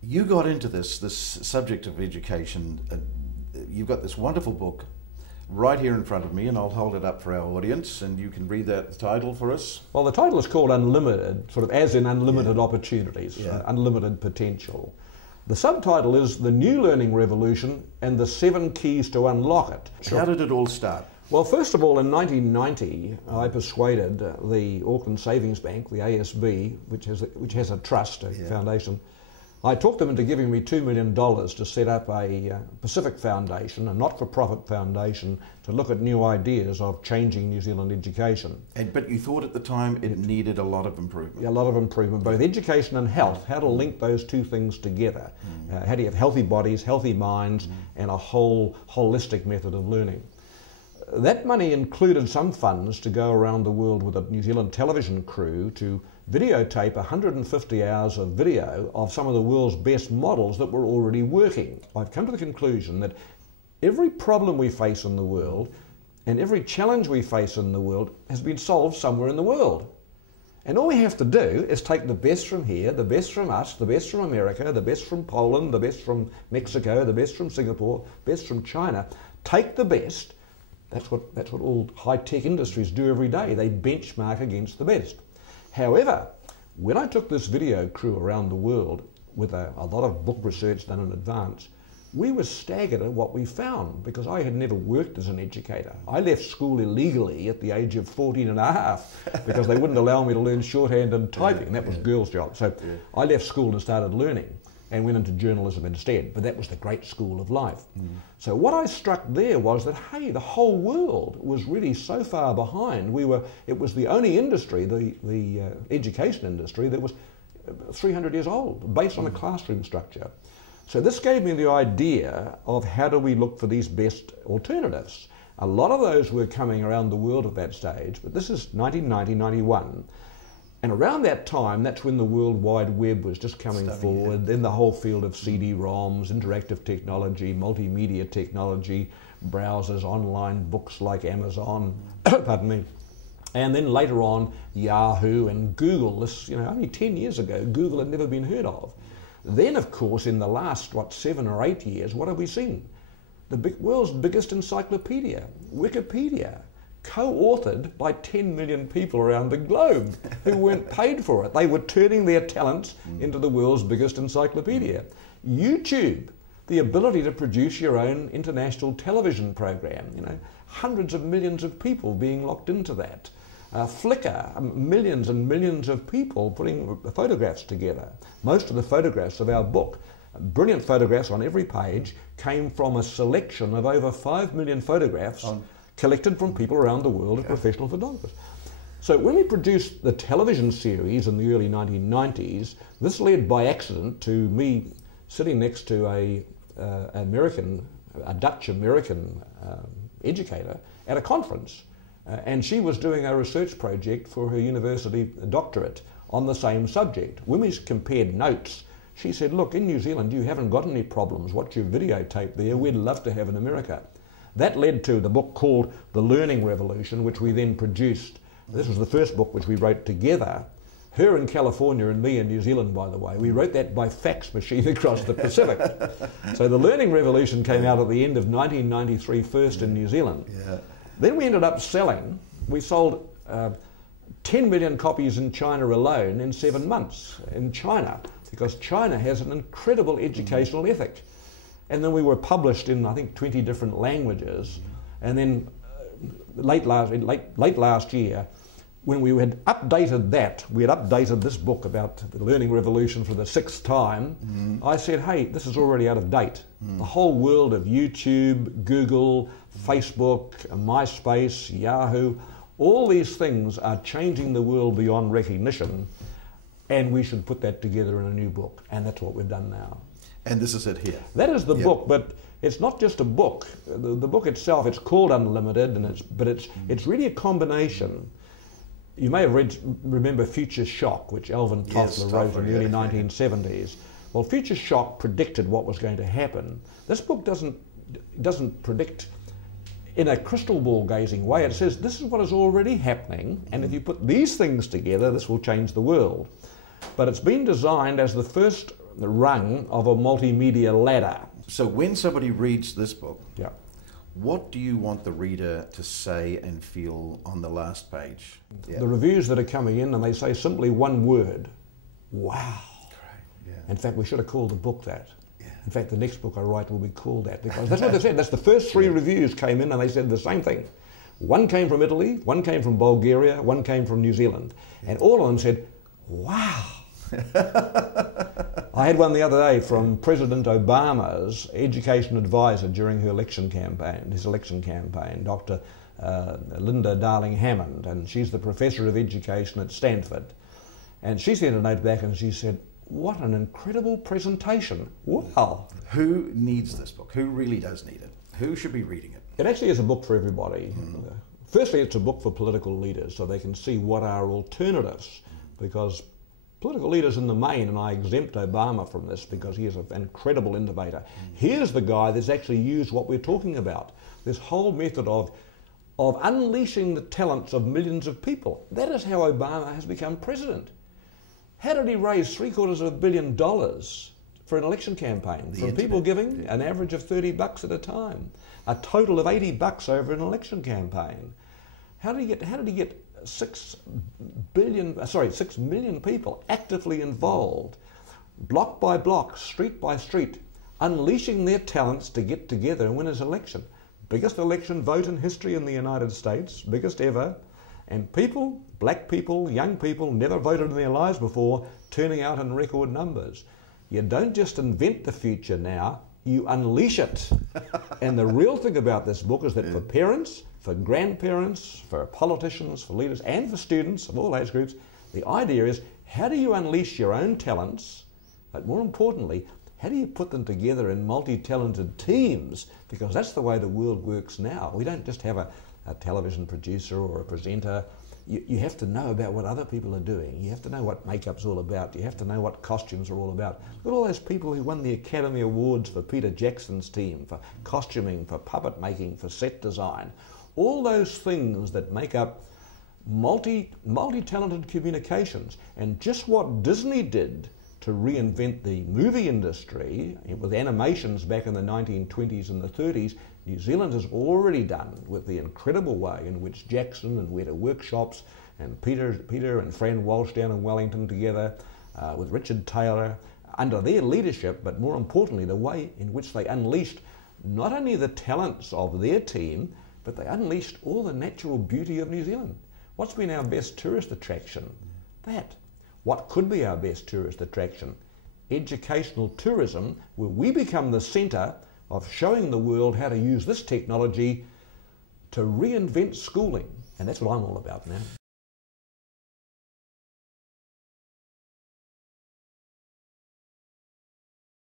You got into this subject of education. You've got this wonderful book right here in front of me, and I'll hold it up for our audience, and you can read that title for us. Well, the title is called Unlimited, sort of as in unlimited opportunities, unlimited potential. The subtitle is The New Learning Revolution and the 7 Keys to Unlock It. How did it all start? Well, first of all, in 1990, I persuaded the Auckland Savings Bank, the ASB, which has a trust, a foundation. I talked them into giving me $2 million to set up a Pacific Foundation, a not-for-profit foundation, to look at new ideas of changing New Zealand education. But you thought at the time it needed a lot of improvement. A lot of improvement, both education and health, how to link those two things together. How do you have healthy bodies, healthy minds, and a whole holistic method of learning. That money included some funds to go around the world with a New Zealand television crew to videotape 150 hours of video of some of the world's best models that were already working. I've come to the conclusion that every problem we face in the world and every challenge we face in the world has been solved somewhere in the world. And all we have to do is take the best from here, the best from us, the best from America, the best from Poland, the best from Mexico, the best from Singapore, best from China. Take the best. That's what all high-tech industries do every day. They benchmark against the best. However, when I took this video crew around the world with a lot of book research done in advance, we were staggered at what we found, because I had never worked as an educator. I left school illegally at the age of 14 and a half because they wouldn't allow me to learn shorthand and typing. That was girls' job. So I left school and started learning and went into journalism instead. But that was the great school of life. So what I struck there was that, hey, the whole world was really so far behind. It was the only industry, the education industry, that was 300 years old, based on a classroom structure. So this gave me the idea of how do we look for these best alternatives. A lot of those were coming around the world at that stage, but this is 1990, 91. And around that time, that's when the World Wide Web was just coming forward, then the whole field of CD-ROMs, interactive technology, multimedia technology, browsers, online books like Amazon, pardon me. And then later on, Yahoo and Google. This, only 10 years ago, Google had never been heard of. Then, of course, in the last, 7 or 8 years, what have we seen? The world's biggest encyclopedia, Wikipedia, co-authored by 10 million people around the globe who weren't paid for it. They were turning their talents into the world's biggest encyclopedia. YouTube, the ability to produce your own international television program, hundreds of millions of people being locked into that. Flickr, millions and millions of people putting photographs together. Most of the photographs of our book, brilliant photographs on every page, came from a selection of over 5 million photographs collected from people around the world of professional photographers. So when we produced the television series in the early 1990s, this led by accident to me sitting next to a Dutch-American educator at a conference. And she was doing a research project for her university doctorate on the same subject. When we compared notes, she said, look, in New Zealand you haven't got any problems. What's your videotape there? We'd love to have in America. That led to the book called The Learning Revolution, which we then produced. This was the first book which we wrote together. Her in California and me in New Zealand, by the way. We wrote that by fax machine across the Pacific. So The Learning Revolution came out at the end of 1993, first in New Zealand. Then we ended up selling, we sold 10 million copies in China alone in 7 months in China, because China has an incredible educational ethic. And then we were published in, I think, 20 different languages. And then late last year, when we had updated that, we had updated this book about the Learning Revolution for the 6th time, I said, hey, this is already out of date. The whole world of YouTube, Google, Facebook, MySpace, Yahoo, all these things are changing the world beyond recognition, and we should put that together in a new book. And that's what we've done now. And this is it here. That is the book, but it's not just a book. The book itself, it's called Unlimited, but it's really a combination. You may have remember Future Shock, which Alvin Toffler wrote in the early 1970s. Well, Future Shock predicted what was going to happen. This book doesn't predict in a crystal ball gazing way. It says this is what is already happening, and if you put these things together, this will change the world. But it's been designed as the first rung of a multimedia ladder. So when somebody reads this book, Yeah. what do you want the reader to say and feel on the last page? Yeah. The reviews that are coming in, and they say simply one word: wow. Yeah. In fact, we should have called the book that. Yeah. In fact, the next book I write will be called that, because that's what they said. That's the first 3 reviews came in, and they said the same thing. One came from Italy, one came from Bulgaria, one came from New Zealand, and all of them said, wow. I had one the other day from President Obama's education advisor during his election campaign, Dr. Linda Darling-Hammond, and she's the professor of education at Stanford. And she sent a note back and she said, what an incredible presentation. Wow. Who needs this book? Who really does need it? Who should be reading it? It actually is a book for everybody. Firstly, it's a book for political leaders so they can see what are alternatives, because political leaders in the main, and I exempt Obama from this because he is an incredible innovator. Here's the guy that's actually used what we're talking about, this whole method of unleashing the talents of millions of people. That is how Obama has become president. How did he raise $750 million for an election campaign? From people giving an average of $30 at a time, a total of $80 over an election campaign. How did he get 6 million people actively involved, block by block, street by street, unleashing their talents to get together and win his election? Biggest election vote in history in the United States, biggest ever. And people, black people, young people, never voted in their lives before, turning out in record numbers. You don't just invent the future now, you unleash it. And the real thing about this book is that for parents, for grandparents, for politicians, for leaders, and for students of all age groups, the idea is, how do you unleash your own talents, but more importantly, how do you put them together in multi-talented teams? Because that's the way the world works now. We don't just have a television producer or a presenter. You have to know about what other people are doing. You have to know what makeup's all about. You have to know what costumes are all about. Look at all those people who won the Academy Awards for Peter Jackson's team, for costuming, for puppet making, for set design. All those things that make up multi-talented communications. And just what Disney did to reinvent the movie industry with animations back in the 1920s and the 30s, New Zealand has already done with the incredible way in which Jackson and Weta Workshops and Peter and Fran Walsh down in Wellington together with Richard Taylor under their leadership, but more importantly the way in which they unleashed not only the talents of their team, but they unleashed all the natural beauty of New Zealand. What's been our best tourist attraction? That. What could be our best tourist attraction? Educational tourism, where we become the centre of showing the world how to use this technology to reinvent schooling. And that's what I'm all about now.